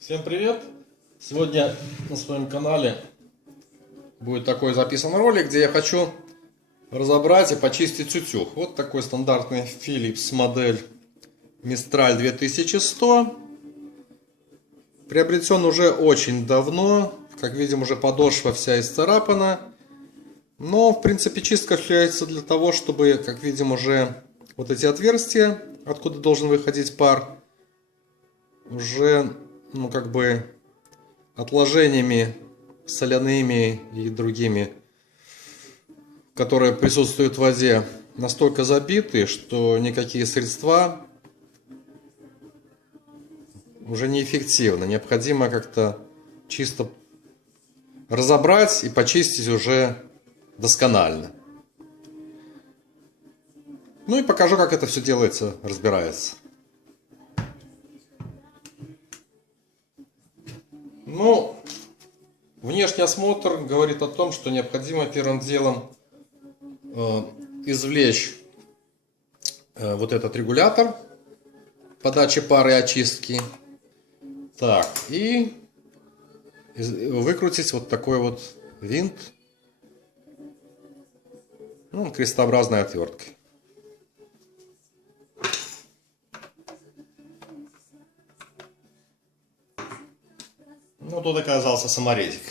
Всем привет! Сегодня на своем канале будет такой записан ролик, где я хочу разобрать и почистить утюг. Вот такой стандартный Philips модель Mistral 2100. Приобретен уже очень давно. Как видим, уже подошва вся исцарапана. Но, в принципе, чистка осуществляется для того, чтобы, как видим, уже вот эти отверстия, откуда должен выходить пар, уже, как бы отложениями соляными и другими, которые присутствуют в воде, настолько забиты, что никакие средства уже неэффективны. Необходимо как-то чисто разобрать и почистить уже досконально. Ну и покажу, как это все делается, разбирается. Ну, внешний осмотр говорит о том, что необходимо первым делом извлечь вот этот регулятор подачи пары и очистки. Так, и выкрутить вот такой вот винт, крестообразной отверткой. Ну, тут оказался саморезик.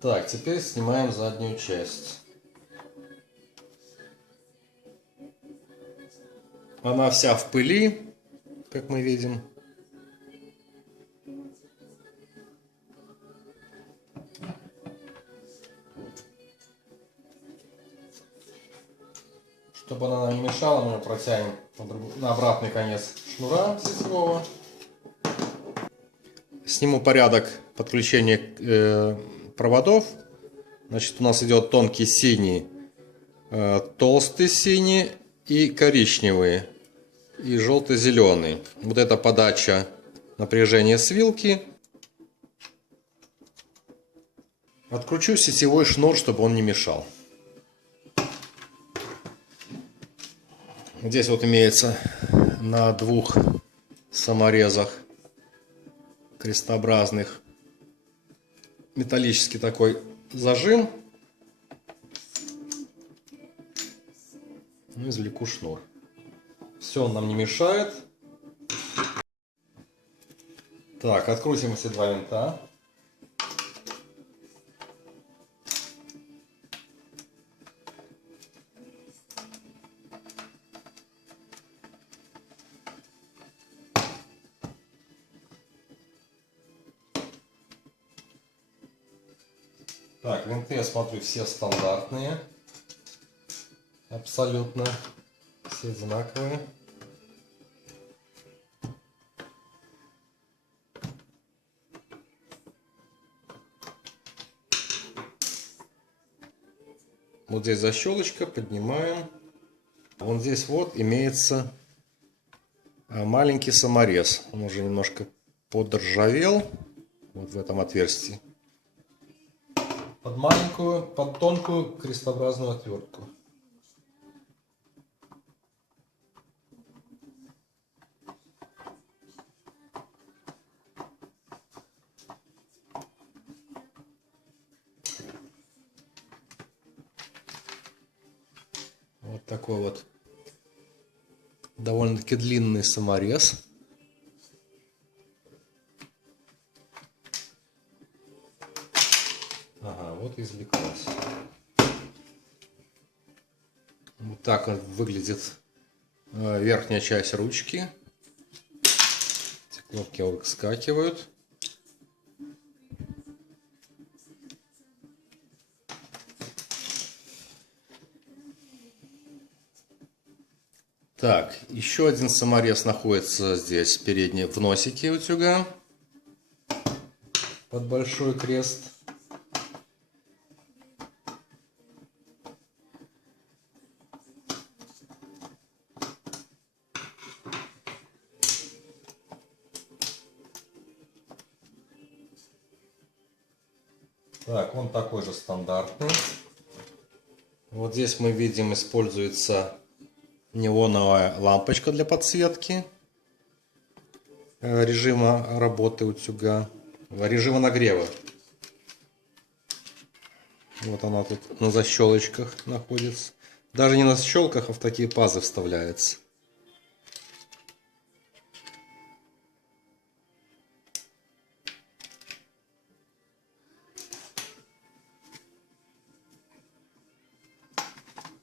Так, теперь снимаем заднюю часть. Она вся в пыли, как мы видим. Чтобы она нам не мешала, мы ее протянем на обратный конец шнура сетевого. Сниму порядок подключения проводов. Значит, у нас идет тонкий синий, толстый синий и коричневый, и желто-зеленый. Вот это подача напряжения с вилки. Откручу сетевой шнур, чтобы он не мешал. Здесь вот имеется на двух саморезах крестообразных металлический такой зажим. Извлеку шнур. Все, он нам не мешает. Так, открутим все два винта. Так, винты, я смотрю, все стандартные. Абсолютно. Все одинаковые. Вот здесь защелочка, поднимаем. Вот здесь вот имеется маленький саморез. Он уже немножко подржавел. Вот в этом отверстии. Под тонкую крестообразную отвертку. Вот такой вот довольно-таки длинный саморез. Ага, вот и извлеклась. Вот так вот выглядит верхняя часть ручки. Эти кнопки выскакивают. Так, еще один саморез находится здесь, передний, в носике утюга. Под большой крест. Так, он такой же стандартный. Вот здесь мы видим, используется неоновая лампочка для подсветки режима работы утюга, режима нагрева. Вот она тут на защелочках находится. Даже не на защелках, а в такие пазы вставляется.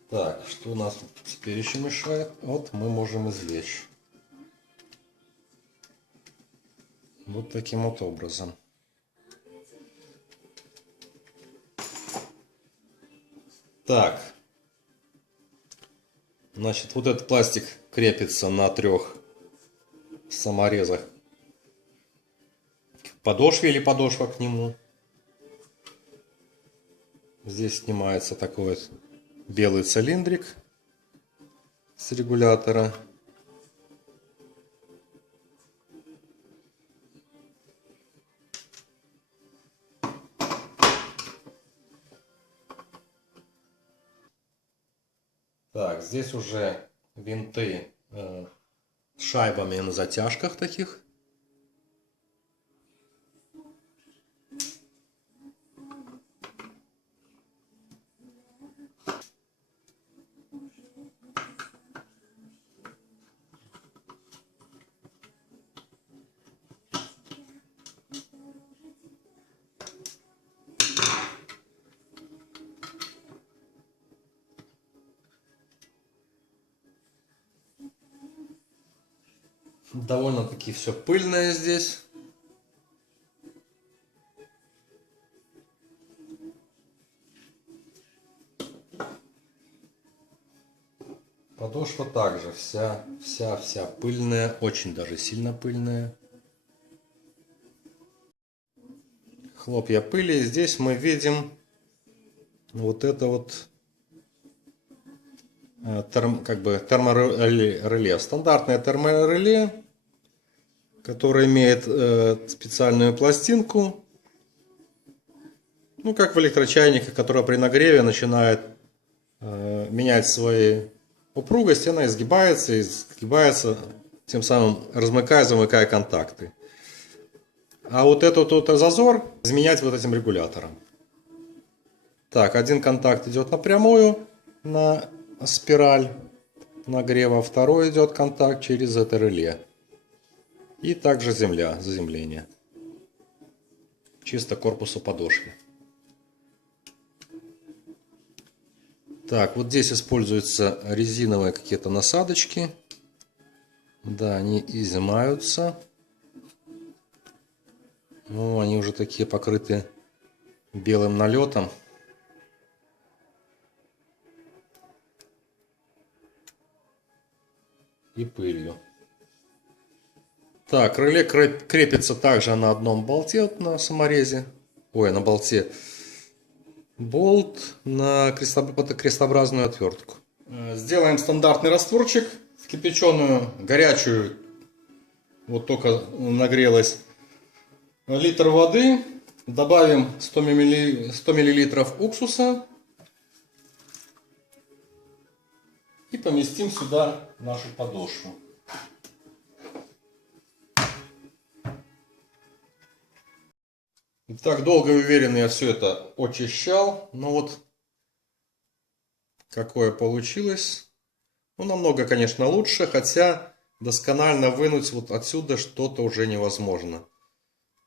Так, что у нас теперь еще мешает? Вот мы можем извлечь. Вот таким вот образом. Так. Значит, вот этот пластик крепится на 3 саморезах к подошве или подошва к нему. Здесь снимается такой вот белый цилиндрик с регулятора. Так, здесь уже винты с шайбами на затяжках таких. Довольно-таки все пыльное здесь. Подошва также вся пыльная, очень даже сильно пыльная. Хлопья пыли. Здесь мы видим вот это вот как бы термореле. Стандартное термореле, которое имеет специальную пластинку. Ну, как в электрочайнике, которая при нагреве начинает менять свои упругость, она изгибается, тем самым замыкая контакты. А вот этот вот зазор изменять вот этим регулятором. Так, один контакт идет напрямую на спираль нагрева, второй идет контакт через это реле. И также заземление. Чисто корпусу подошвы. Так, вот здесь используются резиновые какие-то насадочки. Да, они изымаются. Ну, они уже такие покрыты белым налетом. И пылью. Так, реле крепится также на одном болте на саморезе. Ой, на болте. Болт на крестообразную отвертку. Сделаем стандартный растворчик в кипяченую, горячую, вот только нагрелась, литр воды. Добавим 100 мл уксуса и поместим сюда нашу подошву. Так, долго и уверенно я все это очищал. Но вот какое получилось. Ну, намного, конечно, лучше, хотя досконально вынуть вот отсюда что-то уже невозможно.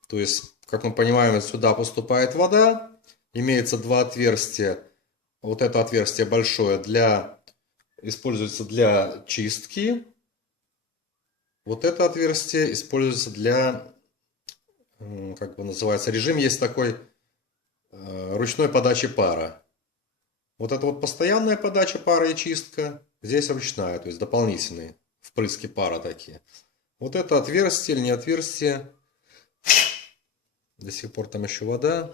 То есть, как мы понимаем, сюда поступает вода. Имеется 2 отверстия. Вот это отверстие большое используется для чистки. Вот это отверстие используется для, как бы называется, режим есть такой ручной подачи пара. Вот это вот постоянная подача пара и чистка. Здесь ручная, то есть дополнительные впрыски пара такие. Вот это отверстие или не отверстие. До сих пор там еще вода.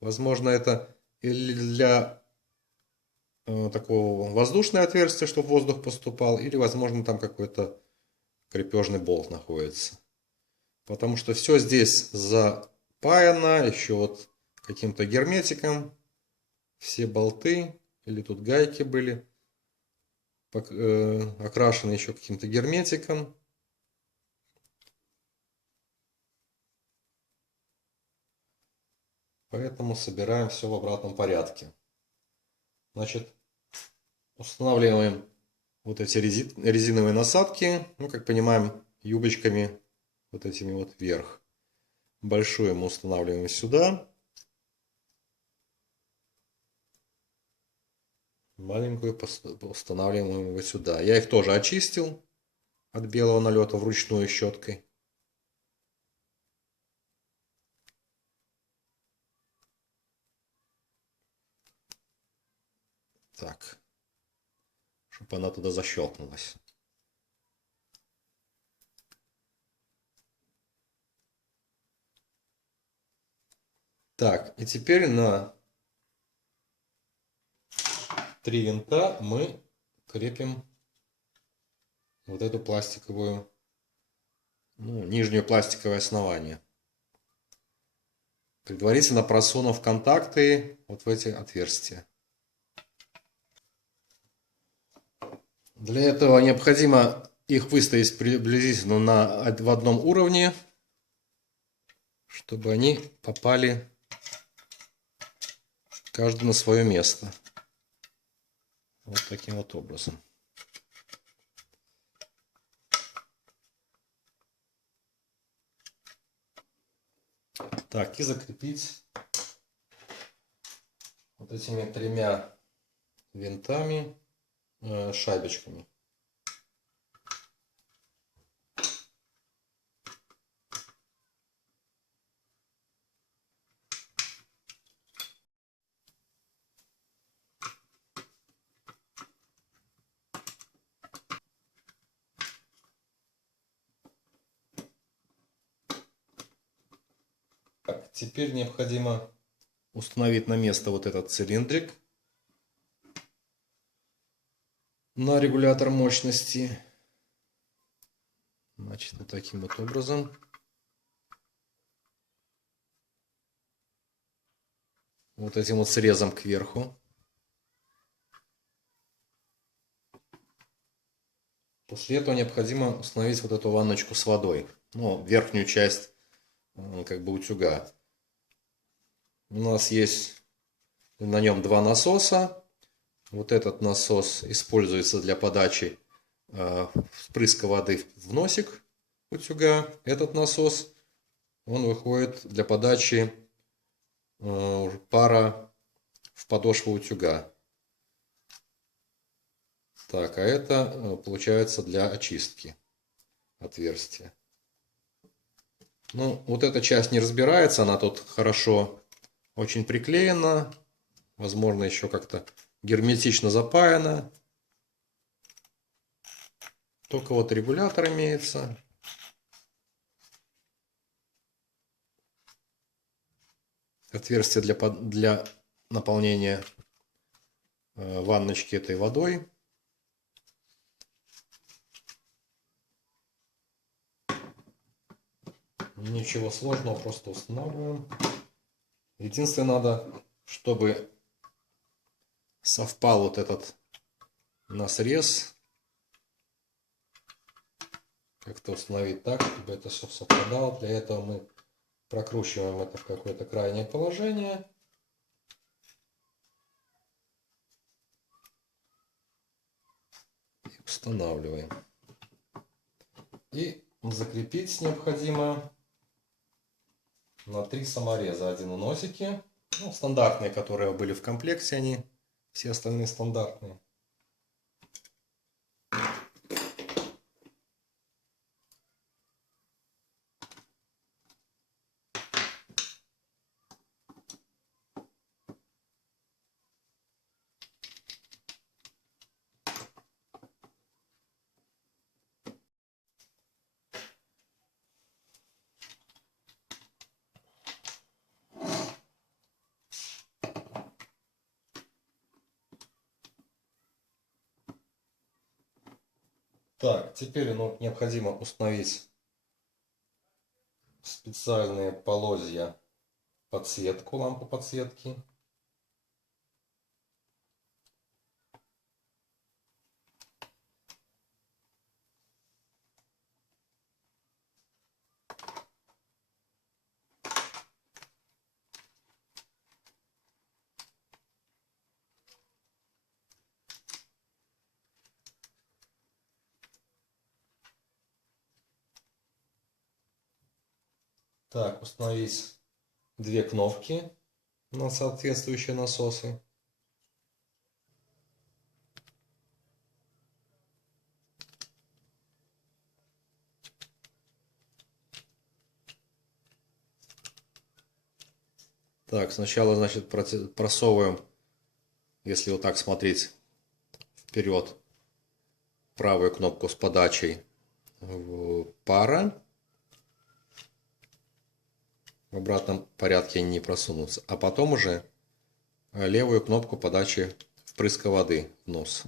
Возможно, это или для такого воздушное отверстие, чтобы воздух поступал, или, возможно, там какой-то крепежный болт находится. Потому что все здесь запаяно, еще вот каким-то герметиком все болты, или тут гайки были, окрашены еще каким-то герметиком. Поэтому собираем все в обратном порядке. Значит, устанавливаем вот эти резиновые насадки, ну, как понимаем, юбочками вот этими вот вверх. Большую мы устанавливаем сюда. Маленькую устанавливаем вот сюда. Я их тоже очистил от белого налета вручную щеткой. Так, чтобы она туда защелкнулась. Так, и теперь на 3 винта мы крепим вот эту пластиковую, ну, нижнее пластиковое основание, предварительно просунув контакты вот в эти отверстия. Для этого необходимо их выставить приблизительно в одном уровне, чтобы они попали каждый на свое место. Вот таким вот образом. Так, и закрепить вот этими 3 винтами, шайбочками. Так, теперь необходимо установить на место вот этот цилиндрик на регулятор мощности. Значит, вот таким вот образом. Вот этим вот срезом кверху. После этого необходимо установить вот эту ванночку с водой. Ну, верхнюю часть как бы утюга. У нас есть на нем 2 насоса. Вот этот насос используется для подачи впрыска воды в носик утюга. Этот насос, он выходит для подачи пара в подошву утюга. Так, а это получается для очистки отверстия. Ну, вот эта часть не разбирается, она тут хорошо очень приклеена. Возможно, еще как-то герметично запаяна. Только вот регулятор имеется. Отверстие для наполнения ванночки этой водой. Ничего сложного, просто устанавливаем. Единственное, надо, чтобы совпал вот этот насрез. Как-то установить так, чтобы это все совпадало. Для этого мы прокручиваем это в какое-то крайнее положение. И устанавливаем. И закрепить необходимо на 3 самореза. Один у носики. Ну, стандартные, которые были в комплекте, они все остальные стандартные. Так, теперь необходимо установить специальные полозья подсветку, лампу подсветки. Так, установить две кнопки на соответствующие насосы. Так, сначала, значит, просовываем, если вот так смотреть вперед, правую кнопку с подачей пара. В обратном порядке они не просунутся. А потом уже левую кнопку подачи впрыска воды в нос.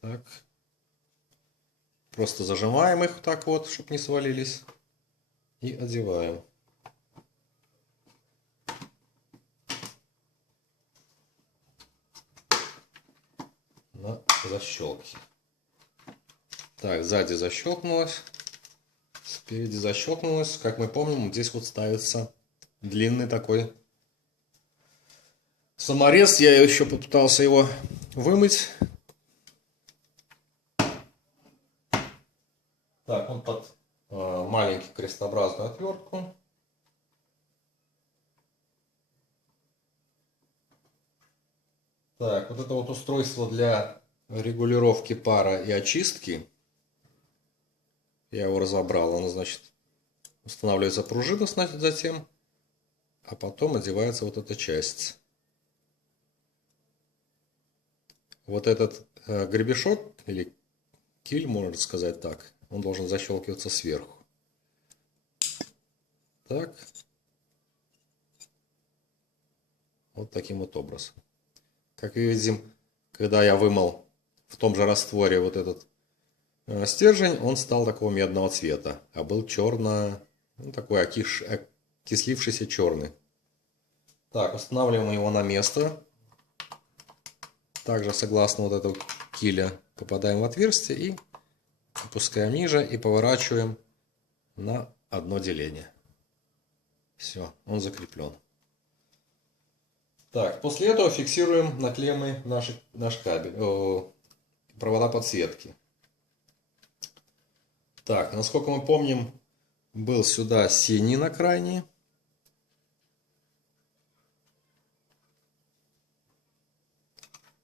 Так. Просто зажимаем их так вот, чтобы не свалились. И одеваем. На защелки. Так, сзади защелкнулось. Спереди защелкнулось. Как мы помним, здесь вот ставится длинный такой саморез. Я еще попытался его вымыть. Так, он под маленькую крестообразную отвертку. Так, вот это вот устройство для регулировки пара и очистки. Я его разобрал. Оно, значит, устанавливается пружина затем, а потом одевается вот эта часть. Вот этот гребешок, или киль, можно сказать так, он должен защелкиваться сверху. Так. Вот таким вот образом. Как видим, когда я вымыл в том же растворе вот этот стержень, он стал такого медного цвета, а был черно, ну, такой окислившийся черный. Так, устанавливаем его на место. Также согласно вот этого киля попадаем в отверстие и опускаем ниже и поворачиваем на одно деление. Все, он закреплен. Так, после этого фиксируем на клеммы наш кабель, провода подсветки. Так, насколько мы помним, был сюда синий на крайний.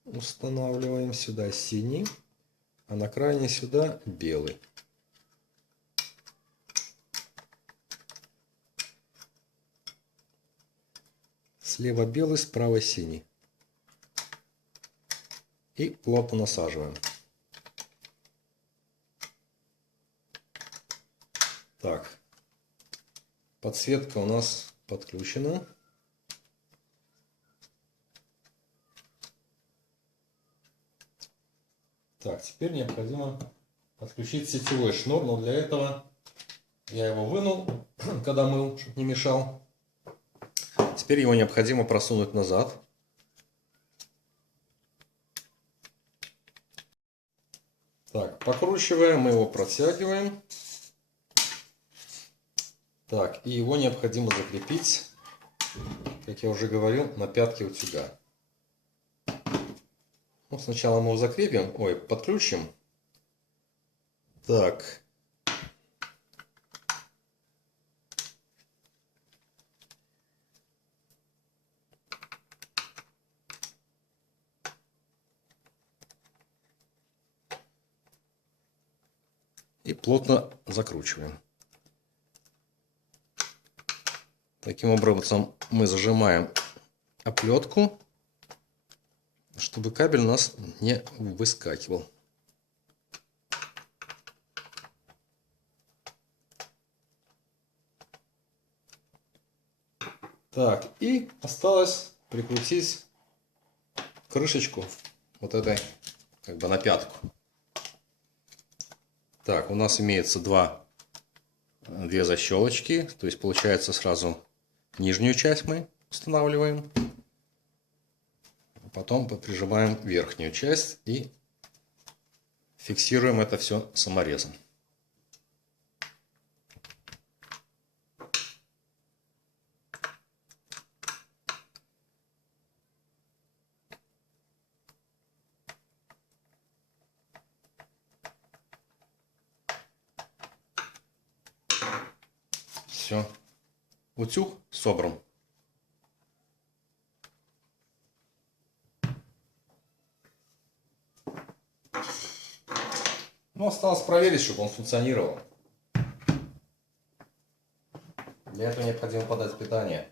Устанавливаем сюда синий, а на крайний сюда белый. Слева белый, справа синий. И плотно насаживаем. Так, подсветка у нас подключена. Так, теперь необходимо подключить сетевой шнур, но для этого я его вынул, когда мыл, чтобы не мешал. Теперь его необходимо просунуть назад. Так, покручиваем, мы его протягиваем. Так, и его необходимо закрепить, как я уже говорил, на пятке утюга. Ну, сначала мы его закрепим, подключим. Так. И плотно закручиваем. Таким образом мы зажимаем оплетку, чтобы кабель у нас не выскакивал. Так, и осталось прикрутить крышечку вот этой, как бы на пятку. Так, у нас имеется две защелочки. То есть получается сразу нижнюю часть мы устанавливаем. Потом прижимаем верхнюю часть и фиксируем это все саморезом. Все. Утюг собран. Ну, осталось проверить, чтобы он функционировал. Для этого необходимо подать питание.